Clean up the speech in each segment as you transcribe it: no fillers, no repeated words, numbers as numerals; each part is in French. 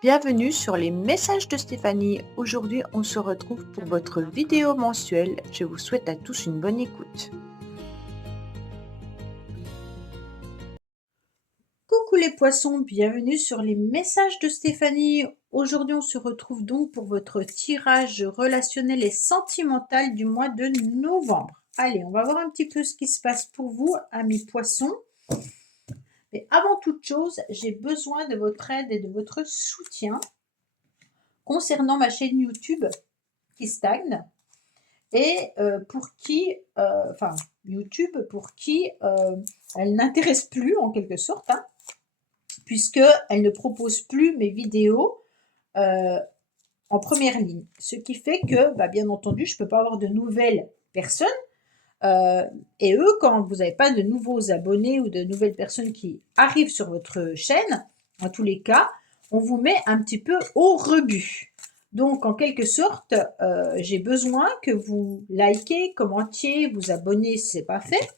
Bienvenue sur les messages de Stéphanie. Aujourd'hui, on se retrouve pour votre vidéo mensuelle. Je vous souhaite à tous une bonne écoute. Coucou les poissons, bienvenue sur les messages de Stéphanie. Aujourd'hui, on se retrouve donc pour votre tirage relationnel et sentimental du mois de novembre. Allez, on va voir un petit peu ce qui se passe pour vous, amis poissons. Mais avant toute chose, j'ai besoin de votre aide et de votre soutien concernant ma chaîne YouTube qui stagne et pour qui, YouTube, pour qui elle n'intéresse plus en quelque sorte, hein, puisqu'elle ne propose plus mes vidéos en première ligne. Ce qui fait que, bien entendu, je ne peux pas avoir de nouvelles personnes. Et eux, quand vous n'avez pas de nouveaux abonnés ou de nouvelles personnes qui arrivent sur votre chaîne, en tous les cas, on vous met un petit peu au rebut. Donc, en quelque sorte, j'ai besoin que vous likez, commentiez, vous abonnez si ce n'est pas fait,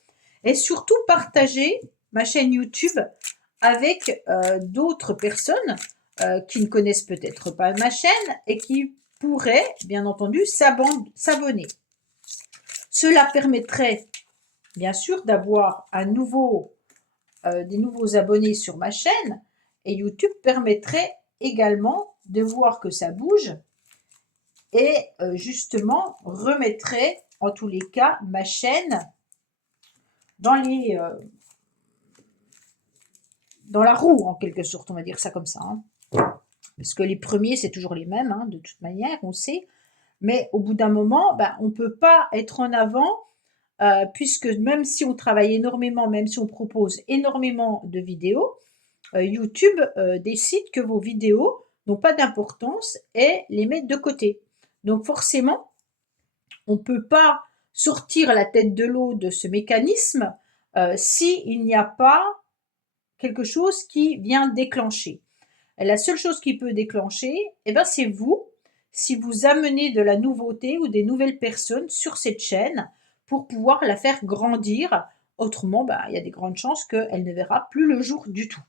et surtout partagez ma chaîne YouTube avec d'autres personnes qui ne connaissent peut-être pas ma chaîne et qui pourraient, bien entendu, s'abonner. Cela permettrait, bien sûr, d'avoir des nouveaux abonnés sur ma chaîne et YouTube permettrait également de voir que ça bouge et justement remettrait, en tous les cas, ma chaîne dans la roue, en quelque sorte, on va dire ça comme ça. Hein. Parce que les premiers, c'est toujours les mêmes, hein, de toute manière, on sait. Mais au bout d'un moment, on ne peut pas être en avant, puisque même si on travaille énormément, même si on propose énormément de vidéos, YouTube décide que vos vidéos n'ont pas d'importance et les met de côté. Donc forcément, on ne peut pas sortir la tête de l'eau de ce mécanisme s'il n'y a pas quelque chose qui vient déclencher. Et la seule chose qui peut déclencher, c'est vous, si vous amenez de la nouveauté ou des nouvelles personnes sur cette chaîne pour pouvoir la faire grandir. Autrement, il y a des grandes chances qu'elle ne verra plus le jour du tout.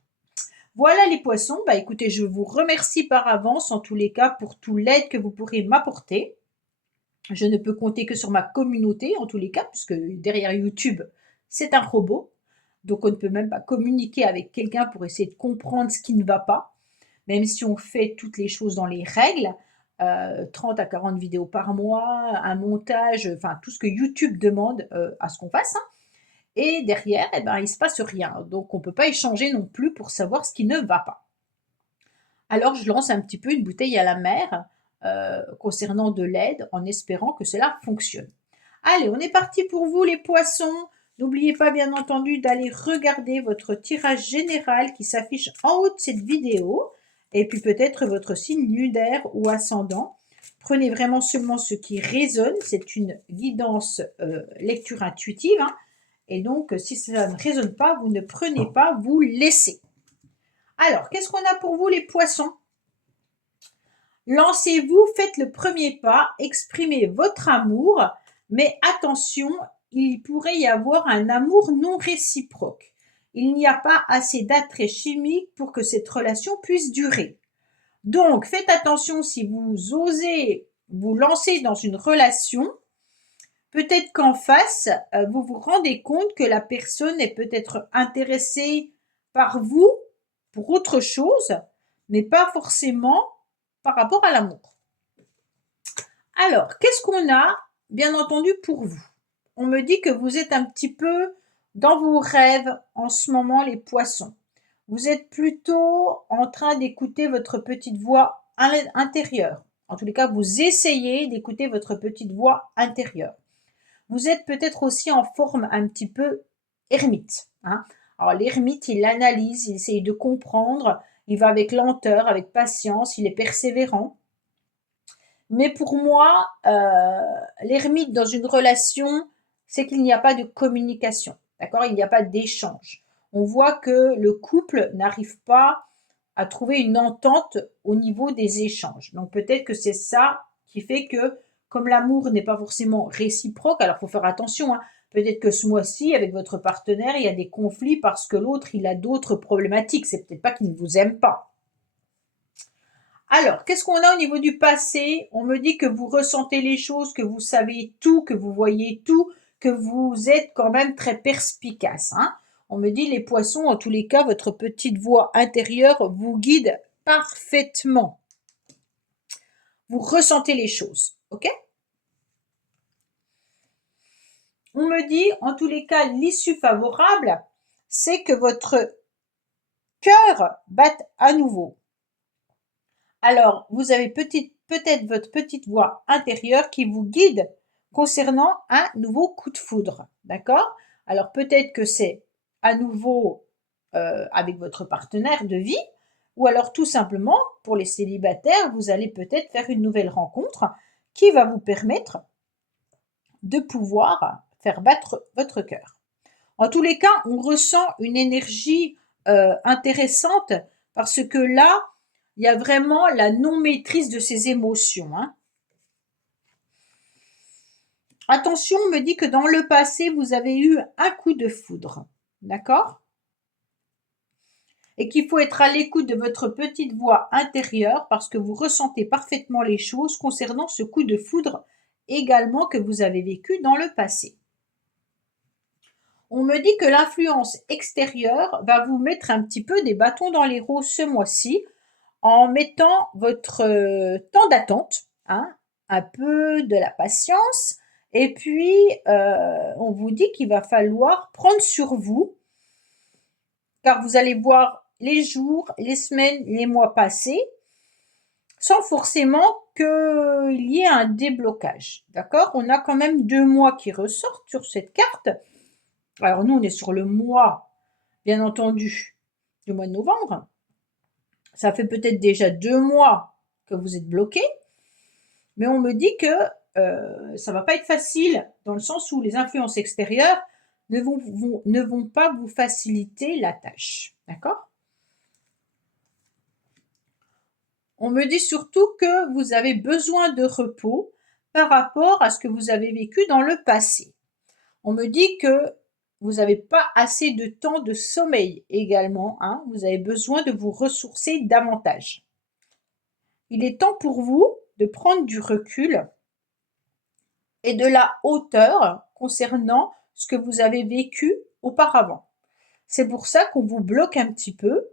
Voilà les poissons, écoutez, je vous remercie par avance en tous les cas pour tout l'aide que vous pourrez m'apporter. Je ne peux compter que sur ma communauté en tous les cas, puisque derrière YouTube, c'est un robot. Donc on ne peut même pas communiquer avec quelqu'un pour essayer de comprendre ce qui ne va pas, même si on fait toutes les choses dans les règles, 30 à 40 vidéos par mois, un montage, enfin tout ce que YouTube demande à ce qu'on fasse. Hein. Et derrière, il ne se passe rien. Donc on ne peut pas échanger non plus pour savoir ce qui ne va pas. Alors je lance un petit peu une bouteille à la mer concernant de l'aide en espérant que cela fonctionne. Allez, on est parti pour vous les poissons. N'oubliez pas bien entendu d'aller regarder votre tirage général qui s'affiche en haut de cette vidéo et puis peut-être votre signe lunaire ou ascendant. Prenez vraiment seulement ce qui résonne, c'est une guidance lecture intuitive. Hein, et donc, si ça ne résonne pas, vous ne prenez pas, vous laissez. Alors, qu'est-ce qu'on a pour vous les poissons? Lancez-vous, faites le premier pas, exprimez votre amour, mais attention, il pourrait y avoir un amour non réciproque. Il n'y a pas assez d'attrait chimique pour que cette relation puisse durer. Donc, faites attention si vous osez vous lancer dans une relation, peut-être qu'en face, vous vous rendez compte que la personne est peut-être intéressée par vous pour autre chose, mais pas forcément par rapport à l'amour. Alors, qu'est-ce qu'on a, bien entendu, pour vous? On me dit que vous êtes un petit peu dans vos rêves en ce moment, les poissons. Vous êtes plutôt en train d'écouter votre petite voix intérieure. En tous les cas, vous essayez d'écouter votre petite voix intérieure. Vous êtes peut-être aussi en forme un petit peu ermite. Hein. Alors l'ermite, il analyse, il essaye de comprendre, il va avec lenteur, avec patience, il est persévérant. Mais pour moi, l'ermite dans une relation, c'est qu'il n'y a pas de communication, d'accord? Il n'y a pas d'échange. On voit que le couple n'arrive pas à trouver une entente au niveau des échanges. Donc peut-être que c'est ça qui fait que, comme l'amour n'est pas forcément réciproque, alors il faut faire attention, hein, peut-être que ce mois-ci, avec votre partenaire, il y a des conflits parce que l'autre, il a d'autres problématiques. C'est peut-être pas qu'il ne vous aime pas. Alors, qu'est-ce qu'on a au niveau du passé? On me dit que vous ressentez les choses, que vous savez tout, que vous voyez tout, que vous êtes quand même très perspicace, hein. On me dit les poissons, en tous les cas, votre petite voix intérieure vous guide parfaitement. Vous ressentez les choses, ok? On me dit, en tous les cas, l'issue favorable, c'est que votre cœur batte à nouveau. Alors, vous avez peut-être votre petite voix intérieure qui vous guide concernant un nouveau coup de foudre, d'accord? Alors, peut-être que c'est à nouveau avec votre partenaire de vie, ou alors tout simplement, pour les célibataires, vous allez peut-être faire une nouvelle rencontre qui va vous permettre de pouvoir faire battre votre cœur. En tous les cas, on ressent une énergie intéressante parce que là, il y a vraiment la non-maîtrise de ses émotions, hein. Attention, on me dit que dans le passé, vous avez eu un coup de foudre, d'accord? Et qu'il faut être à l'écoute de votre petite voix intérieure parce que vous ressentez parfaitement les choses concernant ce coup de foudre également que vous avez vécu dans le passé. On me dit que l'influence extérieure va vous mettre un petit peu des bâtons dans les roues ce mois-ci en mettant votre temps d'attente, hein, un peu de la patience, et puis on vous dit qu'il va falloir prendre sur vous, car vous allez voir les jours, les semaines, les mois passer, sans forcément qu'il y ait un déblocage. D'accord? On a quand même 2 mois qui ressortent sur cette carte. Alors nous, on est sur le mois, bien entendu, du mois de novembre. Ça fait peut-être déjà 2 mois que vous êtes bloqué, mais on me dit que ça va pas être facile, dans le sens où les influences extérieures ne vont pas vous faciliter la tâche. D'accord? On me dit surtout que vous avez besoin de repos par rapport à ce que vous avez vécu dans le passé. On me dit que vous n'avez pas assez de temps de sommeil également, hein. Vous avez besoin de vous ressourcer davantage. Il est temps pour vous de prendre du recul et de la hauteur concernant ce que vous avez vécu auparavant. C'est pour ça qu'on vous bloque un petit peu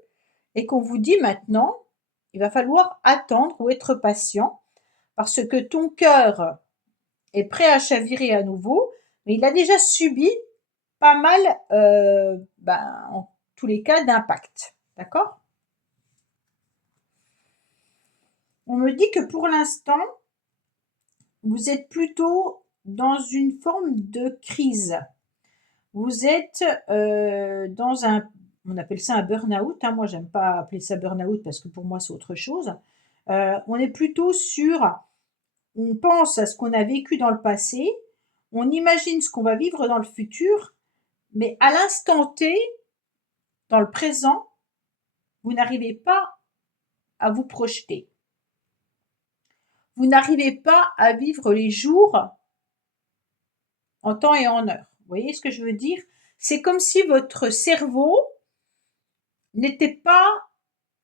et qu'on vous dit maintenant, il va falloir attendre ou être patient parce que ton cœur est prêt à chavirer à nouveau, mais il a déjà subi pas mal, en tous les cas, d'impact. D'accord? On me dit que pour l'instant, vous êtes plutôt dans une forme de crise. Vous êtes dans on appelle ça un burn-out, hein. Moi, j'aime pas appeler ça burn-out parce que pour moi, c'est autre chose. On est plutôt on pense à ce qu'on a vécu dans le passé, on imagine ce qu'on va vivre dans le futur, mais à l'instant T, dans le présent, vous n'arrivez pas à vous projeter. Vous n'arrivez pas à vivre les jours en temps et en heure. Vous voyez ce que je veux dire? C'est comme si votre cerveau n'était pas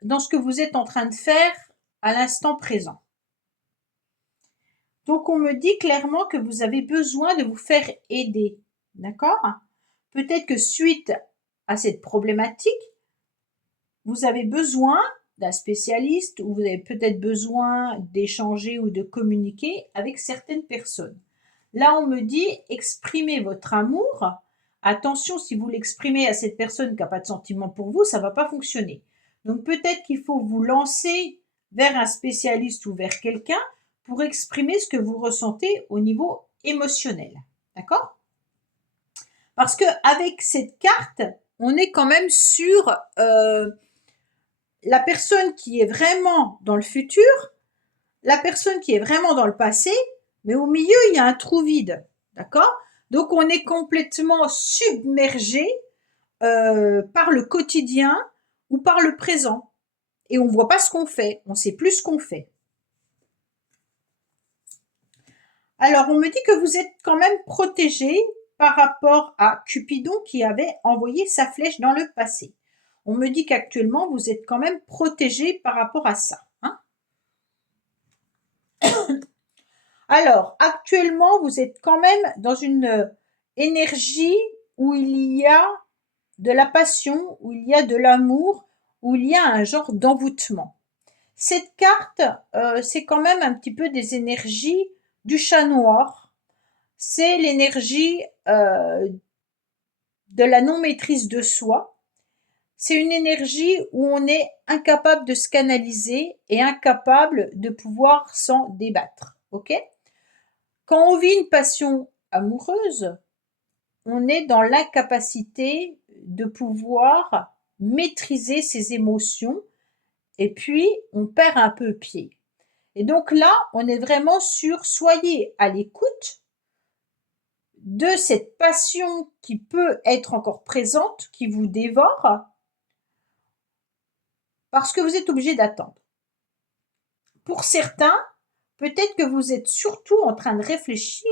dans ce que vous êtes en train de faire à l'instant présent. Donc on me dit clairement que vous avez besoin de vous faire aider. D'accord? Peut-être que suite à cette problématique, vous avez besoin d'un spécialiste ou vous avez peut-être besoin d'échanger ou de communiquer avec certaines personnes. Là, on me dit exprimez votre amour. Attention, si vous l'exprimez à cette personne qui n'a pas de sentiment pour vous, ça ne va pas fonctionner. Donc peut-être qu'il faut vous lancer vers un spécialiste ou vers quelqu'un pour exprimer ce que vous ressentez au niveau émotionnel. D'accord? Parce qu'avec cette carte, on est quand même sur la personne qui est vraiment dans le futur, la personne qui est vraiment dans le passé, mais au milieu, il y a un trou vide. D'accord? Donc, on est complètement submergé par le quotidien ou par le présent. Et on ne voit pas ce qu'on fait. On ne sait plus ce qu'on fait. Alors, on me dit que vous êtes quand même protégé par rapport à Cupidon qui avait envoyé sa flèche dans le passé. On me dit qu'actuellement, vous êtes quand même protégé par rapport à ça. Hein. Alors, actuellement, vous êtes quand même dans une énergie où il y a de la passion, où il y a de l'amour, où il y a un genre d'envoûtement. Cette carte, c'est quand même un petit peu des énergies du chat noir. C'est l'énergie de la non-maîtrise de soi. C'est une énergie où on est incapable de se canaliser et incapable de pouvoir s'en débattre. Ok? Quand on vit une passion amoureuse, on est dans l'incapacité de pouvoir maîtriser ses émotions et puis on perd un peu pied. Et donc là, on est vraiment sur soyez à l'écoute de cette passion qui peut être encore présente, qui vous dévore, parce que vous êtes obligé d'attendre. Pour certains, peut-être que vous êtes surtout en train de réfléchir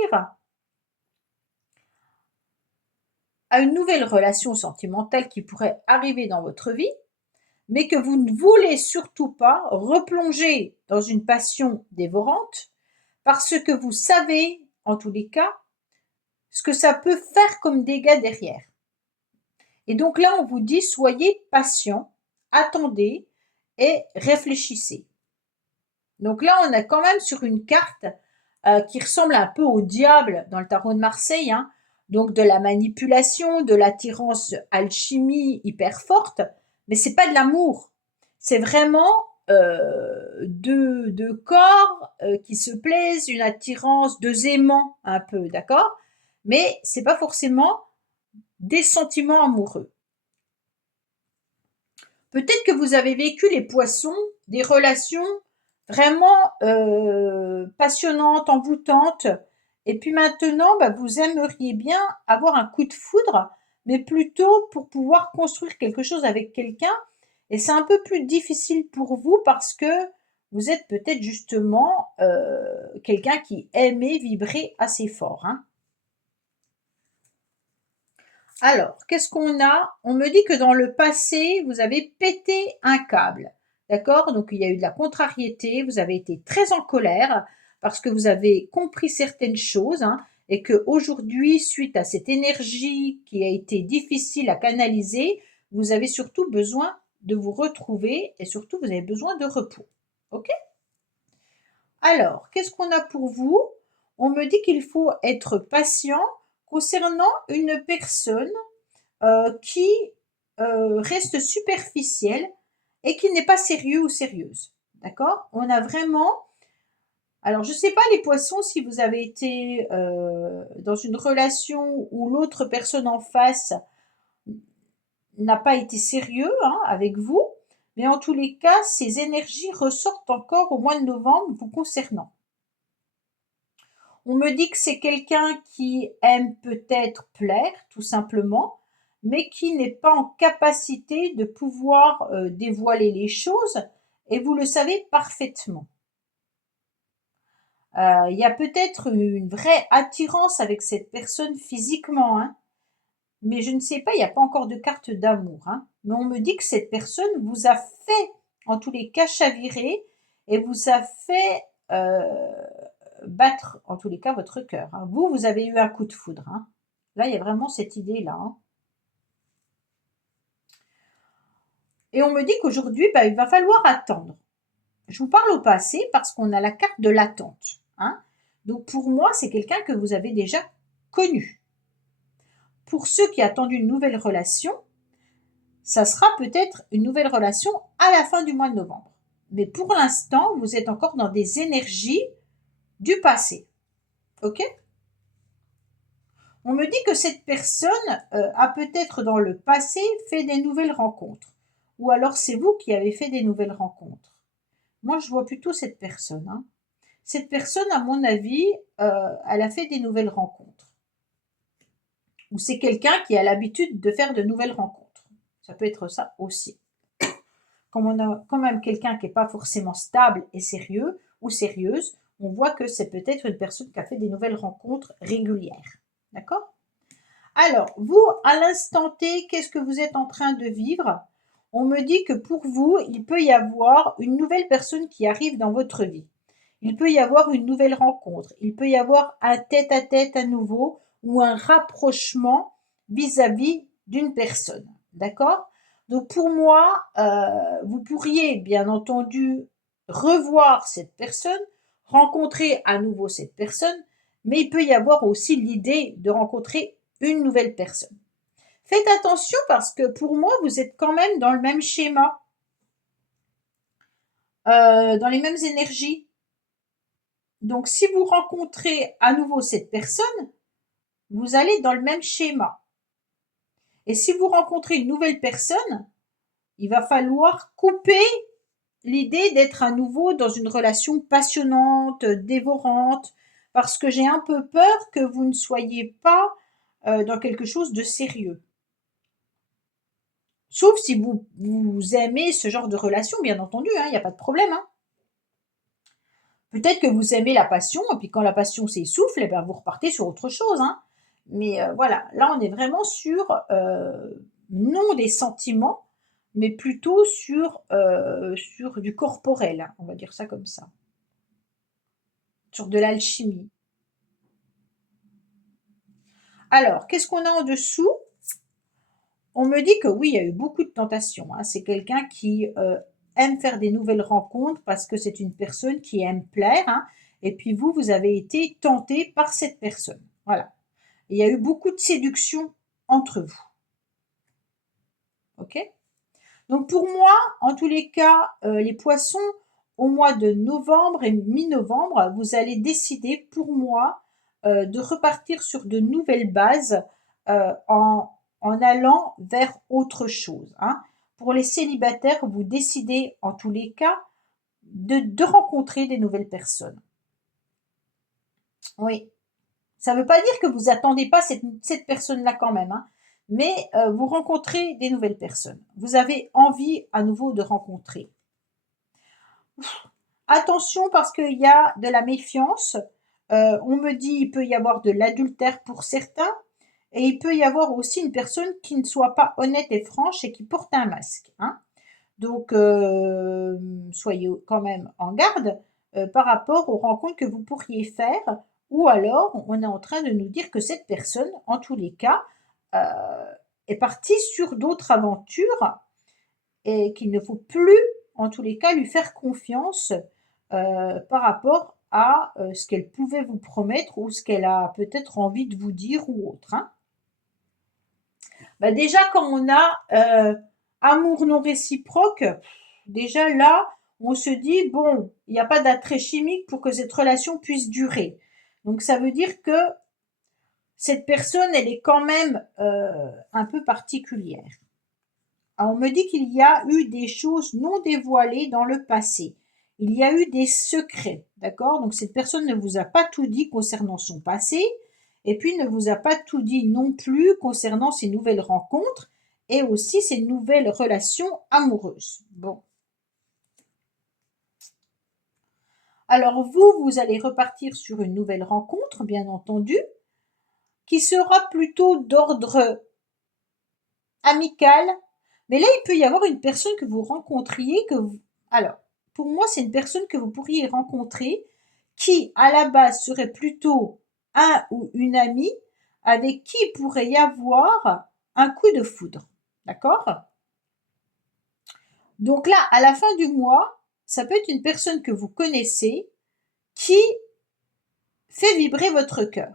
à une nouvelle relation sentimentale qui pourrait arriver dans votre vie, mais que vous ne voulez surtout pas replonger dans une passion dévorante, parce que vous savez, en tous les cas, ce que ça peut faire comme dégâts derrière. Et donc là, on vous dit, soyez patient, attendez et réfléchissez. Donc là, on est quand même sur une carte qui ressemble un peu au diable dans le tarot de Marseille, hein. Donc de la manipulation, de l'attirance alchimie hyper forte, mais c'est pas de l'amour. C'est vraiment deux corps qui se plaisent, une attirance, deux aimants un peu, d'accord? Mais c'est pas forcément des sentiments amoureux. Peut-être que vous avez vécu les poissons, des relations vraiment passionnantes, envoûtantes, et puis maintenant, bah, vous aimeriez bien avoir un coup de foudre, mais plutôt pour pouvoir construire quelque chose avec quelqu'un, et c'est un peu plus difficile pour vous parce que vous êtes peut-être justement quelqu'un qui aimait vibrer assez fort, hein. Alors, qu'est-ce qu'on a? On me dit que dans le passé, vous avez pété un câble. D'accord? Donc, il y a eu de la contrariété, vous avez été très en colère parce que vous avez compris certaines choses, hein, et qu'aujourd'hui, suite à cette énergie qui a été difficile à canaliser, vous avez surtout besoin de vous retrouver et surtout, vous avez besoin de repos. OK? Alors, qu'est-ce qu'on a pour vous? On me dit qu'il faut être patient concernant une personne qui reste superficielle et qui n'est pas sérieux ou sérieuse. D'accord? On a vraiment. Alors, je ne sais pas, les poissons, si vous avez été dans une relation où l'autre personne en face n'a pas été sérieux, hein, avec vous, mais en tous les cas, ces énergies ressortent encore au mois de novembre vous concernant. On me dit que c'est quelqu'un qui aime peut-être plaire, tout simplement, mais qui n'est pas en capacité de pouvoir dévoiler les choses, et vous le savez parfaitement. Il y a peut-être une vraie attirance avec cette personne physiquement, hein, mais je ne sais pas, il n'y a pas encore de carte d'amour, hein, mais on me dit que cette personne vous a fait, en tous les cas, chavirer, et vous a fait battre, en tous les cas, votre cœur, hein. Vous avez eu un coup de foudre, hein. Là, il y a vraiment cette idée-là, hein. Et on me dit qu'aujourd'hui, bah, il va falloir attendre. Je vous parle au passé parce qu'on a la carte de l'attente, hein. Donc pour moi, c'est quelqu'un que vous avez déjà connu. Pour ceux qui attendent une nouvelle relation, ça sera peut-être une nouvelle relation à la fin du mois de novembre. Mais pour l'instant, vous êtes encore dans des énergies du passé. OK? On me dit que cette personne a peut-être dans le passé fait des nouvelles rencontres. Ou alors c'est vous qui avez fait des nouvelles rencontres. Moi, je vois plutôt cette personne, hein. Cette personne, à mon avis, elle a fait des nouvelles rencontres. Ou c'est quelqu'un qui a l'habitude de faire de nouvelles rencontres. Ça peut être ça aussi. Comme on a quand même quelqu'un qui n'est pas forcément stable et sérieux ou sérieuse, on voit que c'est peut-être une personne qui a fait des nouvelles rencontres régulières. D'accord? Alors, vous, à l'instant T, qu'est-ce que vous êtes en train de vivre? On me dit que pour vous, il peut y avoir une nouvelle personne qui arrive dans votre vie. il peut y avoir une nouvelle rencontre, il peut y avoir un tête-à-tête à nouveau ou un rapprochement vis-à-vis d'une personne. D'accord? Donc pour moi, vous pourriez bien entendu revoir cette personne, rencontrer à nouveau cette personne, mais il peut y avoir aussi l'idée de rencontrer une nouvelle personne. Faites attention parce que pour moi, vous êtes quand même dans le même schéma, dans les mêmes énergies. Donc si vous rencontrez à nouveau cette personne, vous allez dans le même schéma. Et si vous rencontrez une nouvelle personne, il va falloir couper l'idée d'être à nouveau dans une relation passionnante, dévorante, parce que j'ai un peu peur que vous ne soyez pas dans quelque chose de sérieux. Sauf si vous aimez ce genre de relation, bien entendu, il n'y a pas de problème. Hein. Peut-être que vous aimez la passion, et puis quand la passion s'essouffle, eh ben vous repartez sur autre chose. Hein. Mais voilà, là on est vraiment sur non des sentiments, mais plutôt sur du corporel, hein, on va dire ça comme ça, sur de l'alchimie. Alors, qu'est-ce qu'on a en dessous? On me dit que oui, il y a eu beaucoup de tentations. Hein. C'est quelqu'un qui aime faire des nouvelles rencontres parce que c'est une personne qui aime plaire. Hein. Et puis vous, vous avez été tenté par cette personne. Voilà. Il y a eu beaucoup de séduction entre vous. OK? Donc pour moi, en tous les cas, les poissons, au mois de novembre et mi-novembre, vous allez décider pour moi de repartir sur de nouvelles bases en allant vers autre chose. Hein. Pour les célibataires, vous décidez en tous les cas de rencontrer des nouvelles personnes. Oui. Ça ne veut pas dire que vous attendez pas cette personne-là quand même, hein, mais vous rencontrez des nouvelles personnes. Vous avez envie à nouveau de rencontrer. Attention parce qu'il y a de la méfiance. On me dit il peut y avoir de l'adultère pour certains et il peut y avoir aussi une personne qui ne soit pas honnête et franche et qui porte un masque. Hein. Donc, soyez quand même en garde par rapport aux rencontres que vous pourriez faire ou alors on est en train de nous dire que cette personne, en tous les cas, est partie sur d'autres aventures et qu'il ne faut plus, en tous les cas, lui faire confiance par rapport à ce qu'elle pouvait vous promettre ou ce qu'elle a peut-être envie de vous dire ou autre. Hein. Bah déjà, quand on a amour non réciproque, déjà là, on se dit, bon, il n'y a pas d'attrait chimique pour que cette relation puisse durer. Donc ça veut dire que cette personne, elle est quand même un peu particulière. Alors, on me dit qu'il y a eu des choses non dévoilées dans le passé. Il y a eu des secrets, d'accord? Donc cette personne ne vous a pas tout dit concernant son passé, et puis ne vous a pas tout dit non plus concernant ses nouvelles rencontres et aussi ses nouvelles relations amoureuses. Bon. Alors vous allez repartir sur une nouvelle rencontre, bien entendu, qui sera plutôt d'ordre amical, mais là, il peut y avoir une personne que vous rencontriez, Alors, pour moi, c'est une personne que vous pourriez rencontrer qui, à la base, serait plutôt un ou une amie avec qui il pourrait y avoir un coup de foudre. D'accord? Donc là, à la fin du mois, ça peut être une personne que vous connaissez qui fait vibrer votre cœur.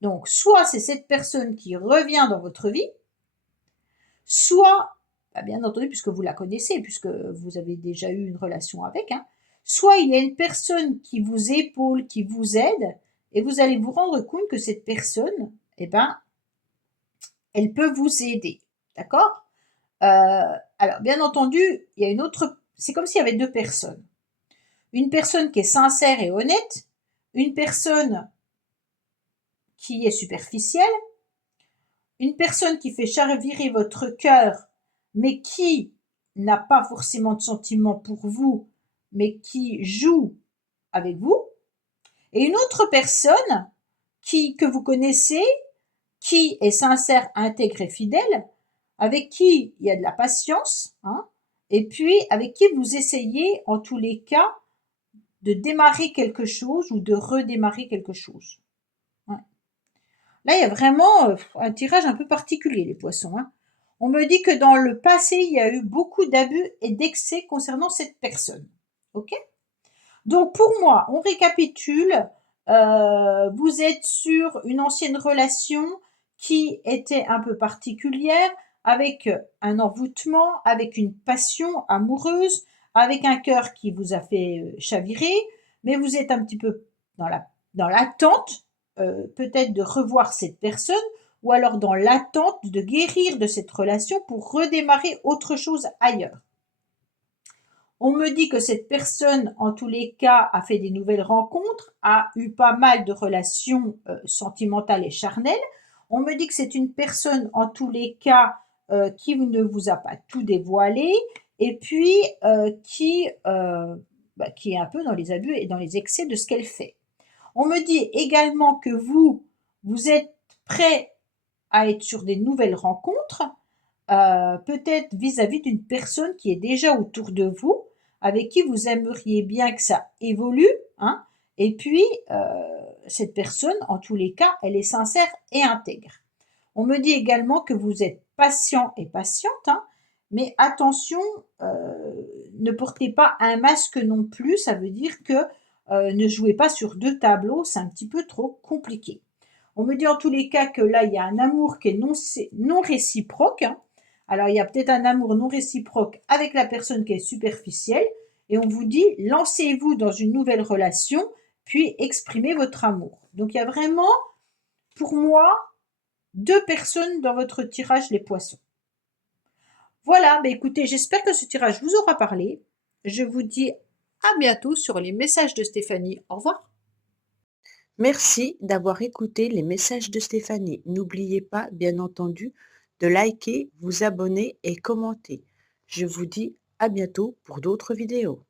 Donc, soit c'est cette personne qui revient dans votre vie, soit, bah bien entendu, puisque vous la connaissez, puisque vous avez déjà eu une relation avec, hein, soit il y a une personne qui vous épaule, qui vous aide, et vous allez vous rendre compte que cette personne, eh ben, elle peut vous aider. D'accord? Alors, bien entendu, il y a une autre. C'est comme s'il y avait deux personnes. Une personne qui est sincère et honnête, une personne qui est superficielle, une personne qui fait chavirer votre cœur, mais qui n'a pas forcément de sentiments pour vous, mais qui joue avec vous, et une autre personne que vous connaissez, qui est sincère, intègre et fidèle, avec qui il y a de la patience, hein, et puis avec qui vous essayez en tous les cas de démarrer quelque chose ou de redémarrer quelque chose. Ouais. Là, il y a vraiment un tirage un peu particulier, les poissons, hein. On me dit que dans le passé, il y a eu beaucoup d'abus et d'excès concernant cette personne. Ok? Donc pour moi, on récapitule. Vous êtes sur une ancienne relation qui était un peu particulière, avec un envoûtement, avec une passion amoureuse, avec un cœur qui vous a fait chavirer, mais vous êtes un petit peu dans dans l'attente, peut-être de revoir cette personne, ou alors dans l'attente de guérir de cette relation pour redémarrer autre chose ailleurs. On me dit que cette personne, en tous les cas, a fait des nouvelles rencontres, a eu pas mal de relations sentimentales et charnelles. On me dit que c'est une personne, en tous les cas, qui ne vous a pas tout dévoilé et puis qui est un peu dans les abus et dans les excès de ce qu'elle fait. On me dit également que vous êtes prêt à être sur des nouvelles rencontres, peut-être vis-à-vis d'une personne qui est déjà autour de vous, avec qui vous aimeriez bien que ça évolue, hein. Et puis, cette personne, en tous les cas, elle est sincère et intègre. On me dit également que vous êtes patient et patiente, hein, mais attention, ne portez pas un masque non plus, ça veut dire que ne jouez pas sur deux tableaux, c'est un petit peu trop compliqué. On me dit en tous les cas que là, il y a un amour qui est non réciproque, hein. Alors, il y a peut-être un amour non réciproque avec la personne qui est superficielle, et on vous dit, lancez-vous dans une nouvelle relation, puis exprimez votre amour. Donc, il y a vraiment, pour moi, deux personnes dans votre tirage, les poissons. Voilà, bah écoutez, j'espère que ce tirage vous aura parlé. Je vous dis à bientôt sur les messages de Stéphanie. Au revoir. Merci d'avoir écouté les messages de Stéphanie. N'oubliez pas, bien entendu, de liker, vous abonner et commenter. Je vous dis à bientôt pour d'autres vidéos.